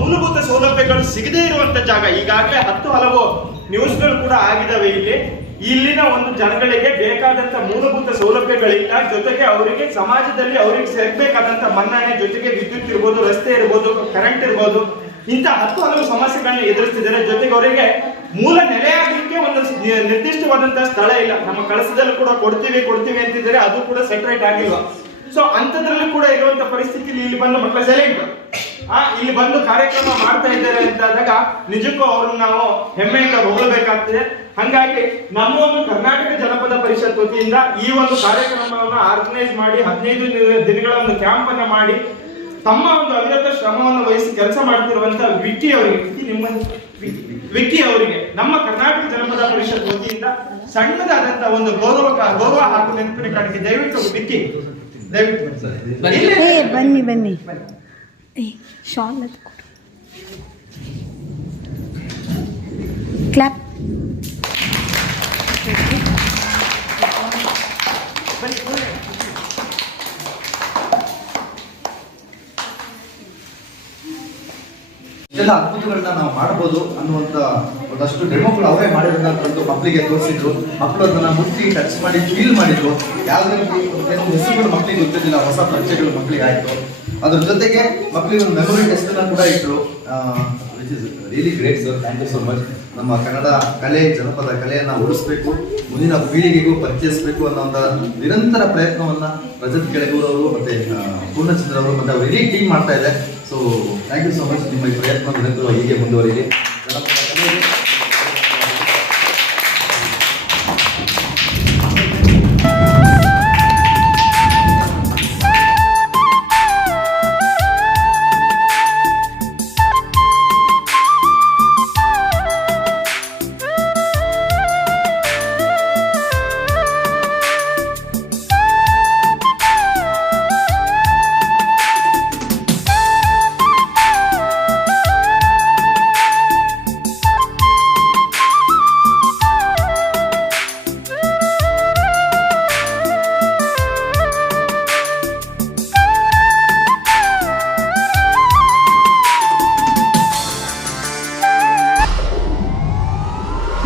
ಮೂಲಭೂತ ಸೌಲಭ್ಯಗಳು ಸಿಗದೇ ಇರುವಂತ ಜಾಗ. ಈಗಾಗಲೇ ಹಲವು ನ್ಯೂಸ್ಗಳು ಕೂಡ ಆಗಿದಾವೆ. ಇಲ್ಲಿನ ಒಂದು ಜನಗಳಿಗೆ ಬೇಕಾದಂತ ಮೂಲಭೂತ ಸೌಲಭ್ಯಗಳಿಲ್ಲ. ಜೊತೆಗೆ ಅವರಿಗೆ ಸಮಾಜದಲ್ಲಿ ಅವರಿಗೆ ಸೇರ್ಬೇಕಾದಂತ ಮನ್ನಣೆ, ಜೊತೆಗೆ ವಿದ್ಯುತ್ ಇರ್ಬೋದು, ರಸ್ತೆ ಇರ್ಬೋದು, ಕರೆಂಟ್ ಇರ್ಬೋದು, ಇಂಥ ಹಲವು ಸಮಸ್ಯೆಗಳನ್ನ ಎದುರಿಸ್ತಿದ್ದಾರೆ. ಜೊತೆಗೆ ಅವರಿಗೆ ಮೂಲ ನೆಲೆಯಾಗಲಿಕ್ಕೆ ಒಂದು ನಿರ್ದಿಷ್ಟವಾದಂತಹ ಸ್ಥಳ ಇಲ್ಲ. ನಮ್ಮ ಕಳಸದಲ್ಲೂ ಕೂಡ ಕೊಡ್ತೀವಿ ಅಂತಿದ್ದಾರೆ, ಅದು ಕೂಡ ಸೆಪರೇಟ್ ಆಗಿಲ್ವಾ. ಸೊ ಅಂಥದ್ರಲ್ಲೂ ಕೂಡ ಇರುವಂತ ಪರಿಸ್ಥಿತಿಯಲ್ಲಿ ಇಲ್ಲಿ ಬಂದು ಮಕ್ಕಳ ಸೆಲೆಕ್ಟ್ ಇಲ್ಲಿ ಬಂದು ಕಾರ್ಯಕ್ರಮ ಮಾಡ್ತಾ ಇದ್ದಾರೆ ಅಂತಾದಾಗ ನಿಜಕ್ಕೂ ಅವ್ರನ್ನ ನಾವು ಹೆಮ್ಮೆಯಿಂದ ಹೊಗಳಬೇಕಾಗ್ತದೆ. ಹಾಗಾಗಿ ನಮ್ಮ ಒಂದು ಕರ್ನಾಟಕ ಜನಪದ ಪರಿಷತ್ ವತಿಯಿಂದ ಈ ಒಂದು ಕಾರ್ಯಕ್ರಮವನ್ನು ಆರ್ಗನೈಸ್ ಮಾಡಿ 15 ದಿನಗಳ ಒಂದು ಕ್ಯಾಂಪ್ ಅನ್ನ ಮಾಡಿ ತಮ್ಮ ಒಂದು ಅವಿರತ ಶ್ರಮವನ್ನು ವಹಿಸಿ ಕೆಲಸ ಮಾಡ್ತಿರುವಂತ ವಿಕ್ಕಿ ಅವರಿಗೆ ನಮ್ಮ ಕರ್ನಾಟಕ ಜನಪದ ಪರಿಷತ್ ವತಿಯಿಂದ ಸಣ್ಣದಾದಂತ ಒಂದು ಗೌರವ ಹಾಗೂ ನೆನಪಿನ ಕಾಣಿಕೆ. ದಯವಿಟ್ಟು ವಿಕ್ಕಿ ಬನ್ನಿ ಶಾಲ್ ಕ್ಲಾಪ್. ಇದೆಲ್ಲ ಅದ್ಭುತಗಳನ್ನ ನಾವು ಮಾಡಬಹುದು ಅನ್ನುವಂತ ಒಂದಷ್ಟು ಡೆಮೋಗಳು ಅವರೇ ಮಾಡಿರೋದಂತಂದು ಮಕ್ಕಳಿಗೆ ತೋರಿಸಿದ್ರು. ಮಕ್ಕಳು ಅದನ್ನ ಮುಟ್ಟಿ ಟಚ್ ಮಾಡಿ ಫೀಲ್ ಮಾಡಿದ್ರು. ಯಾವುದೇ ಹೆಸರುಗಳು ಮಕ್ಕಳಿಗೆ ಗೊತ್ತಿರಲಿಲ್ಲ, ಹೊಸ ಪರಿಚಯಗಳು ಮಕ್ಕಳಿಗೆ ಆಯ್ತು. ಅದ್ರ ಜೊತೆಗೆ ಮಕ್ಕಳಿಗೆ ಒಂದು ಮೆಮೊರಿ ಟೆಸ್ಟ್ ಅನ್ನ ಕೂಡ ಇಟ್ಟರು. Which is really great sir, thank you so much. ನಮ್ಮ ಕನ್ನಡ ಕಲೆ, ಜನಪದ ಕಲೆಯನ್ನ ಉಳಿಸ್ಬೇಕು, ಮುಂದಿನ ಪೀಳಿಗೆಗೂ ಪರಿಚಯಿಸಬೇಕು ಅನ್ನೋ ಒಂದು ನಿರಂತರ ಪ್ರಯತ್ನವನ್ನ ರಜತ್ ಕೆಳಗೂರು ಅವರು ಮತ್ತೆ ಪೂರ್ಣಚಂದ್ರ ಅವರು ಮತ್ತೆ ಅವರು ಇಡೀ ಟೀಮ್ ಮಾಡ್ತಾ ಇದೆ. So thank you so much. ನಿಮ್ಮ ಈ ಪ್ರಯತ್ನ ನಿರಂತರವಾಗಿ ಹೀಗೆ ಮುಂದುವರಿಯಲಿ.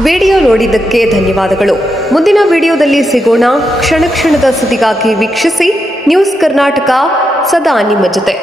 ವಿಡಿಯೋ ನೋಡಿದ್ದಕ್ಕೆ ಧನ್ಯವಾದಗಳು. ಮುಂದಿನ ವಿಡಿಯೋದಲ್ಲಿ ಸಿಗೋಣ. ಕ್ಷಣ ಕ್ಷಣದ ಸುದ್ದಿಗಾಗಿ ವೀಕ್ಷಿಸಿ ನ್ಯೂಸ್ ಕರ್ನಾಟಕ, ಸದಾ ನಿಮ್ಮ ಜೊತೆ.